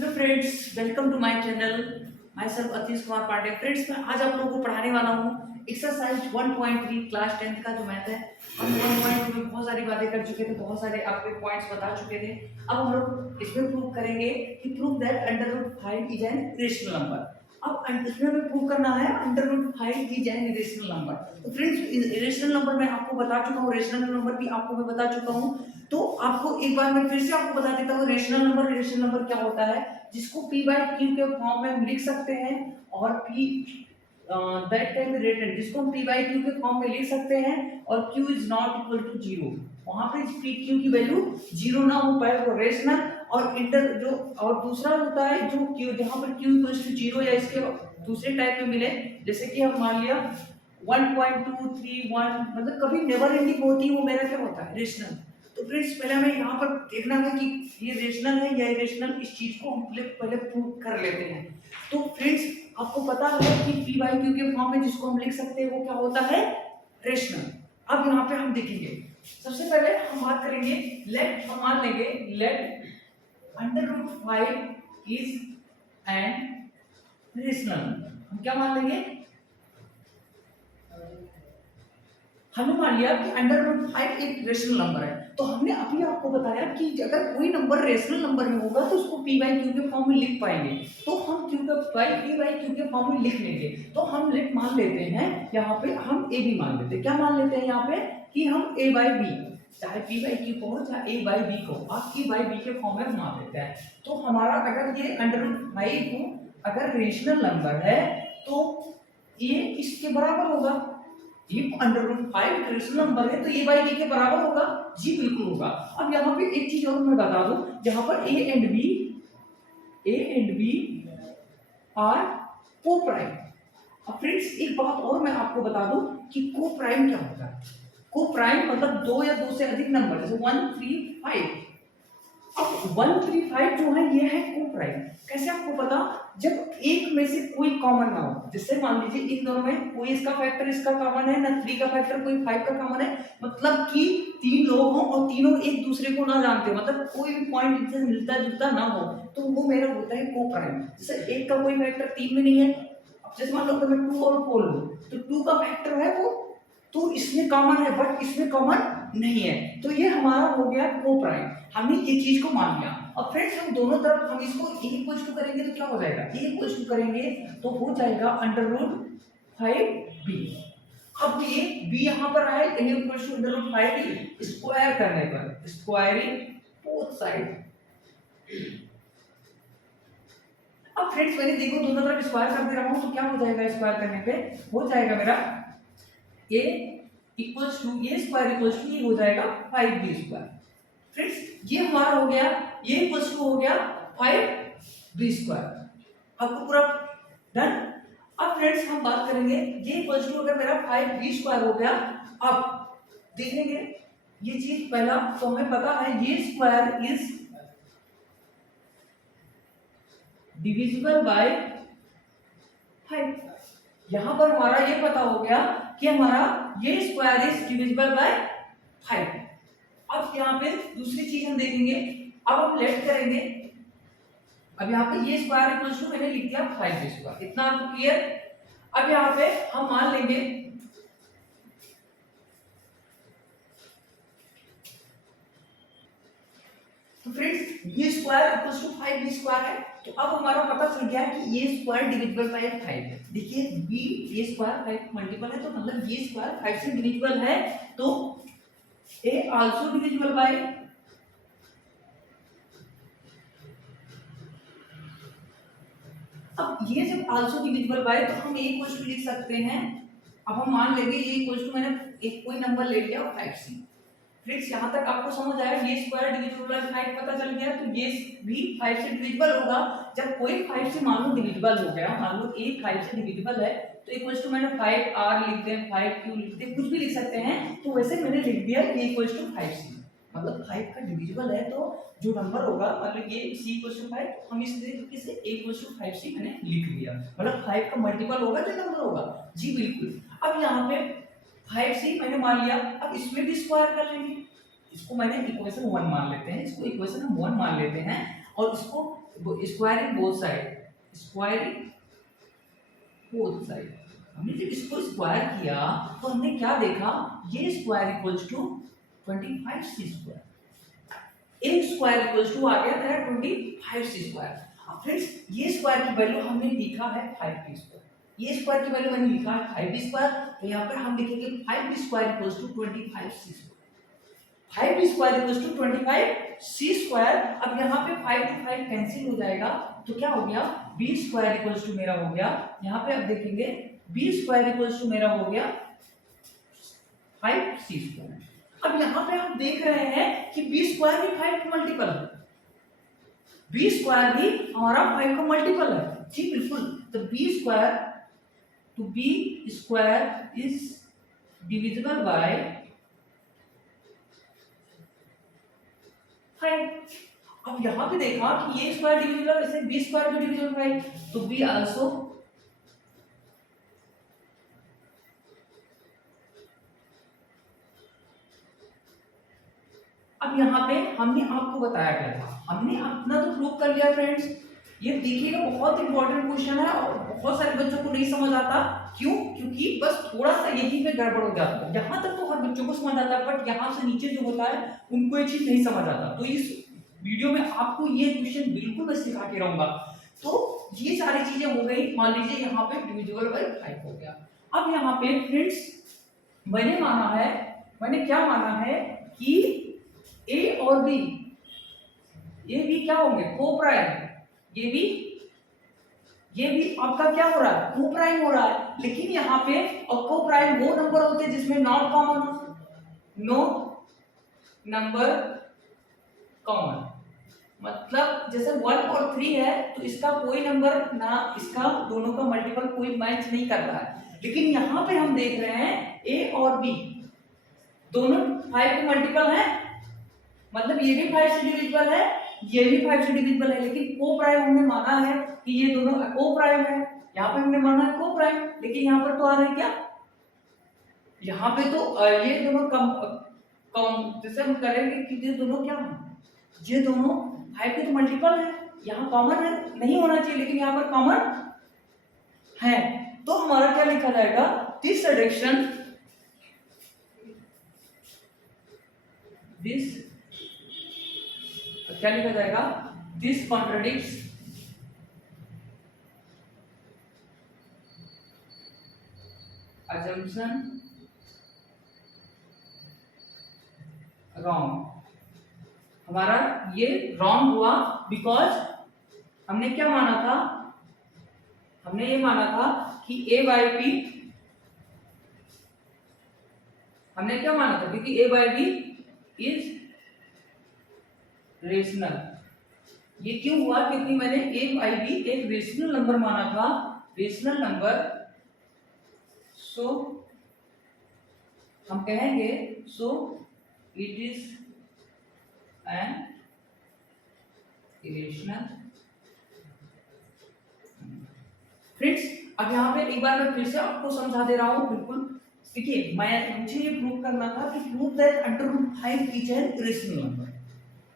Hello friends, welcome to my channel. Myself Atish Kumar Pandey. Friends, मैं आज आप लोगों को पढ़ाने वाला हूँ एक्सरसाइज 1.3 क्लास 10th का जो मैथ है। हम 1.2 में बहुत सारी बातें कर चुके थे, बहुत सारे आपके पॉइंट्स बता चुके थे। अब हम लोग इसमें प्रूव करेंगे कि prove that under root 5 is an rational number. अब इसमें हमें प्रूव करना है under root 5 is an rational number. तो फ्रेंड्स, रेशनल नंबर मैं आपको बता चुका हूँ, रेशनल नंबर भी आपको मैं बता चुका हूँ। तो आपको एक बार मैं फिर से आपको बता देता हूँ रेशनल नंबर क्या होता है, जिसको p बाई क्यू के फॉर्म में हम लिख सकते हैं। और p that can be written, जिसको हम p बाई क्यू के फॉर्म में लिख सकते हैं और q is not equal to zero. वहां पे p q की वैल्यू जीरो ना हो पाए वो रेशनल और इंटर जो, और दूसरा होता है जो q जहां पर q इक्वल टू जीरो या इसके दूसरे टाइप में मिले, जैसे कि हम मान लिया 1.231, मतलब कभी नेवर एंडिंग होती है, वो मेरा क्या होता है रेशनल। तो फ्रेंड्स, पहले हमें यहाँ पर देखना है कि ये रेशनल है या इरेशनल। इस चीज को हम पहले प्रूव कर लेते हैं। तो फ्रेंड्स, आपको पता है कि p बाई क्यू के फॉर्म में जिसको हम लिख सकते हैं वो क्या होता है, रेशनल। अब यहाँ पे हम देखेंगे, सबसे पहले हम बात करेंगे, लेट हम मान लेंगे let under root 5 is an rational. हम क्या मान लेंगे, हमने मान लिया कि अंडर रूट 5 एक रेशनल नंबर है। तो हमने अभी आपको बताया कि अगर कोई नंबर रेशनल नंबर में होगा तो उसको p बाई क्यू के फॉर्म में लिख पाएंगे। तो हम p बाई क्यू के फॉर्म में लिख लेंगे। तो हम लेट मान लेते हैं, यहाँ पे हम a भी मान लेते हैं। क्या मान लेते हैं यहाँ पे कि हम a बाई बी, चाहे p बाई क्यू को चाहे a बाई बी को, आप p बाई बी के फॉर्म में मान लेते हैं। तो हमारा अगर ये अंडर रूट 5 अगर रेशनल नंबर है तो ये इसके बराबर होगा। ये अंडर रूट 5 रेशनल नंबर है तो ए बाई बी के बराबर होगा। जी बिल्कुल होगा। अब यहाँ पे एक चीज और मैं बता दूं, जहां पर ए एंड बी आर को प्राइम। अब फ्रेंड्स, एक बात और मैं आपको बता दूं कि को प्राइम क्या होता है। को प्राइम मतलब दो या दो से अधिक नंबर, जैसे 1 3 5। अब 135 जो है ये है को प्राइम। कैसे आपको पता, जब एक में से कोई कॉमन ना हो, जैसे मान लीजिए इन दोनों में कोई इसका फैक्टर इसका कॉमन है ना, 3 का फैक्टर कोई 5 का कॉमन है, मतलब कि तीन लोग हों और तीनों एक दूसरे को ना जानते, मतलब कोई भी पॉइंट इनसे मिलता जुलता ना हो, तो वो मेरा होता है को प्राइम। जैसे एक का कोई फैक्टर 3 में नहीं है, अब जैसे मान लो अगर मैं 2 और 4 लूं तो 2 का फैक्टर है वो, तो इसमें कॉमन है बट इसमें कॉमन नहीं है, तो ये हमारा हो गया को प्राइम। हमने ये चीज को मान लिया। अब फ्रेंड्स, हम दोनों तरफ हम इसको a इक्वल्स टू करेंगे तो क्या हो जाएगा, a इक्वल्स टू करेंगे तो हो जाएगा अंडर रूट 5b। अब ये b यहां पर आए, a equals to under root 5b square करने पर, स्क्वायरिंग बोथ साइड। अब फ्रेंड्स, मैंने देखो दोनों तरफ स्क्वायर कर दे रहा हूं तो क्या हो जाएगा, स्क्वायर करने पे हो जाएगा मेरा a equals to a square equals to ये हो जाएगा 5b स्क्वायर। फ्रेंड्स, ये हमारा हो गया, ये इक्वल्स टू हो गया 5b स्क्वायर। आपको पूरा डन। अब फ्रेंड्स, हम बात करेंगे ये इक्वल्स टू अगर मेरा 5b स्क्वायर हो गया, अब देखेंगे ये चीज पहला तो हमें पता है ये स्क्वायर इज डिविजिबल बाय 5। यहां पर हमारा ये पता हो गया कि हमारा ये स्क्वायर इज डिविजिबल बाय 5। अब यहाँ पे दूसरी चीज हम देखेंगे, अब हम लेट करेंगे। अब यहाँ पे ये स्क्वायर इक्वल्स टू मैंने लिख दिया 5 स्क्वायर, इतना आपको क्लियर। अब यहाँ पे हम मान लेंगे तो फ्रेंड्स, ये square equals to 5b square है। तो अब हमारा पता चल गया कि ये स्क्वायर डिविजिबल बाय 5 है। देखिए b ये स्क्वायर 5 मल्टीपल है, तो मतलब ये स्क्वायर 5 से डिविजिबल है, तो a also divisible by, अब ये जब also divisible by तो हम a इक्वल्स टू लिख सकते हैं। अब हम मान लेंगे ये इक्वल्स टू, मैंने एक कोई नंबर ले लिया 5c। फ्रेंड्स, यहाँ तक आपको समझ आया, ये स्क्वायर डिविजिबल बाय 5 पता चल गया, तो ये भी 5 से डिविजिबल होगा। जब कोई 5 से मान लो डिविजिबल हो गया, मान लो a 5 से डिविजिबल है, तो इक्वल्स टू मैंने 5r लिखते हैं, 5q लिखते हैं, कुछ भी लिख सकते हैं। तो वैसे मैंने लिख दिया a इक्वल्स टू 5c, मतलब 5 का डिविजिबल है तो जो नंबर होगा, मतलब ये c इक्वल्स टू 5, हम इस तरीके से a इक्वल्स टू 5c मैंने लिख दिया, मतलब 5 का मल्टीपल होगा तो नंबर होगा। जी बिल्कुल। अब यहाँ पे 5c मैंने मान लिया, अब इसमें भी स्क्वायर कर लेंगे, इसको मैंने इक्वेशन 1 मान लेते हैं, इसको इक्वेशन हम 1 मान लेते हैं। और उसको squaring both side, squaring both side. हमने जब इसको स्क्वायर किया तो हमने क्या देखा, ये स्क्वायर इक्वल्स टू 25c², एक स्क्वायर इक्वल्स टू आ गया मेरा 25c²। अब फ्रेंड्स ये स्क्वायर की वैल्यू हमने लिखा है 5b², ये स्क्वायर की वैल्यू मैंने लिखा है 5b², तो यहाँ पर हम लिखेंगे 5b² equals to 25c², 5b² equals to 25c²। अब यहाँ पे 5 to 5 कैंसिल हो जाएगा, तो क्या हो गया, b² इक्वल्स टू मेरा हो गया, यहाँ पे अब देखेंगे b² इक्वल्स टू मेरा हो गया 5c²। अब यहाँ पे हम देख रहे हैं कि b² भी 5 का मल्टीपल है, b² भी हमारा 5 का मल्टीपल है, जी बिल्कुल। तो b² to b² is divisible by 5। अब यहाँ पे देखा कि ये स्क्वायर डिविजिबल है, वैसे b² भी डिविजिबल बाय 5, तो b आल्सो अब यहाँ पे हमने आपको बताया क्या था, हमने अपना तो प्रूव कर लिया फ्रेंड्स। ये देखिएगा बहुत इंपॉर्टेंट क्वेश्चन है और बहुत सारे बच्चों को नहीं समझ आता, क्यों, क्योंकि बस थोड़ा सा यहीं पे गड़बड़ हो जाता है। यहाँ तक तो हर बच्चों को समझ आता है, बट यहाँ से नीचे जो होता है उनको ये चीज नहीं समझ आता। तो इस वीडियो में आपको ये क्वेश्चन बिल्कुल मैं सिखा के रहूंगा। तो ये सारी चीजें हो गई, मान लीजिए यहाँ पे डिविजिबल बाय 5 हो गया। अब यहाँ पे फ्रेंड्स मैंने क्या माना है कि ए और बी, ये भी क्या होंगे, को प्राइम, ये भी आपका क्या हो रहा है, को प्राइम हो रहा है। लेकिन यहाँ पे और को प्राइम वो नंबर होते हैं जिसमें नॉट कॉमन हो, नो नंबर कॉमन, मतलब जैसे 1 और 3 है तो इसका कोई नंबर ना इसका दोनों का मल्टीपल कोई मैच नहीं कर रहा है। लेकिन यहाँ पे हम देख रहे हैं ए और बी दोनों 5 के मल्टीपल है, मतलब ये भी 5 से डिविजिबल है, ये भी 5 से डिविजिबल है। लेकिन को प्राइम हमने माना है कि ये दोनों को प्राइम है, यहाँ पे हमने माना है को प्राइम, लेकिन यहाँ पर तो आ रहा है क्या, यहाँ पे तो ये दोनों कम जैसे हम करेंगे कि ये दोनों क्या है, ये दोनों 5 के तो मल्टीपल है, यहाँ कॉमन है, नहीं होना चाहिए लेकिन यहाँ पर कॉमन है। तो हमारा क्या लिखा जाएगा, दिस एडिशन, दिस क्या लिखा जाएगा, दिस कॉन्ट्रडिक्ट्स assumption wrong। हमारा ये रॉन्ग हुआ बिकॉज हमने क्या माना था, हमने ये माना था कि a बाई बी, हमने क्या माना था, क्योंकि a by b is rational. ये क्यों हुआ, क्योंकि मैंने a बाई बी एक रेशनल नंबर माना था, रेशनल नंबर। सो हम कहेंगे so it is an irrational. Friends अब यहाँ पे एक बार मैं फिर से आपको समझा दे रहा हूँ, बिल्कुल देखिए, मुझे ये प्रूव करना था कि prove that √5 is an irrational number.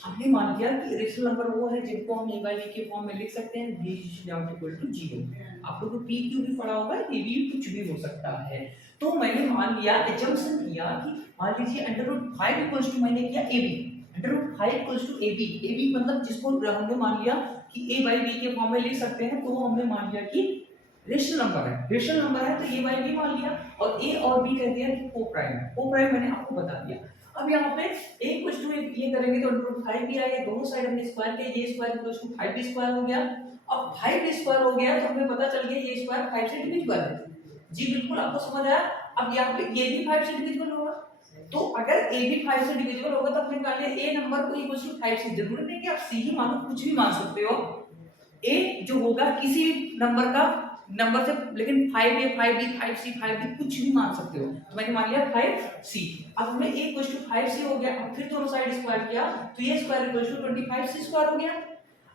हमने मान लिया कि इरेशनल नंबर वो है जिनको हम ए बाई बी के फॉर्म में लिख सकते हैं, b इक्वल टू 0। आप लोगों को p क्यू भी पढ़ा होगा, ये भी कुछ भी हो सकता है। तो मैंने मान लिया, एजम्पशन किया कि मान लीजिए √5 इक्वल्स टू मैंने किया ab, √5 इक्वल्स टू ab मतलब जिसको हमने मान लिया कि a बाई b के फॉर्म में लिख सकते हैं, तो हमने मान लिया कि रेशनल नंबर है, रेशनल नंबर है तो a बाई b मान लिया, और a और b कह दिया कि को प्राइम है, को प्राइम मैंने आपको बता दिया। अब यहाँ पे a इक्वल्स टू ये करेंगे तो √5 भी आएगा, दोनों साइड हमने स्क्वायर किया, ये स्क्वायर इक्वल्स टू 5b² हो गया। अब 5b² हो गया तो हमें पता चल गया ये स्क्वायर 5 से डिविजिबल है, जी बिल्कुल आपको समझ आया। अब यहाँ पे ये भी 5 से डिविजिबल होगा, तो अगर a भी 5 से डिविजिबल होगा तो हमने कहा a नंबर को इक्वल्स टू 5 से, जरूरी नहीं कि आप c ही मानो, कुछ भी मान सकते हो, a जो होगा किसी नंबर का नंबर से, लेकिन 5a 5b 5c 5d कुछ भी मान सकते हो। तो मैंने मान लिया 5c। अब हमें a इक्वल्स टू 5c हो गया, अब फिर दोनों साइड स्क्वायर किया तो ये स्क्वायर इक्वल्स टू 25c² हो गया।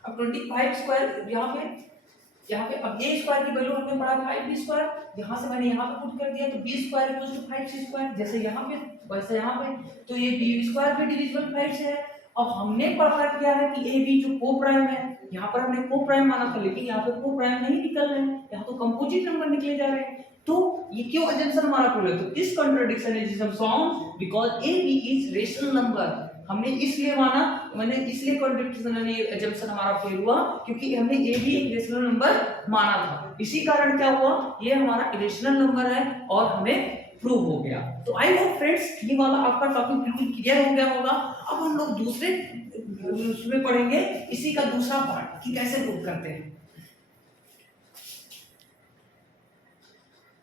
अब 25² यहाँ पे अब a स्क्वायर की वैल्यू हमने पढ़ा 5b², यहाँ से मैंने यहाँ पे पुट कर दिया, तो b² इक्वल्स टू 5c², जैसे यहाँ पे वैसे यहाँ पे, तो ये b² भी डिविजिबल 5 से है। अब हमने पता किया है कि ए बी जो को प्राइम है, यहाँ पर हमने को प्राइम माना था, लेकिन यहाँ पे को प्राइम नहीं निकल रहे हैं, यहाँ तो कंपोजिट नंबर निकले जा रहे हैं। तो ये क्यों अजम्पशन हमारा फेल है? तो this contradiction is found because a b is rational number. हमने इसलिए माना, मैंने इसलिए कंट्राडिक्शन अजम्पशन हमारा फेल हुआ क्योंकि हमने ए भी एक रेशनल नंबर माना था। इसी कारण क्या हुआ, ये हमारा इरेशनल नंबर है और हमें प्रूव हो गया। तो आई होप फ्रेंड्स ये वाला आपका टॉपिक बिल्कुल क्लियर हो गया होगा। अब हम लोग दूसरे उसमें पढ़ेंगे इसी का दूसरा पार्ट कि कैसे प्रूव करते हैं।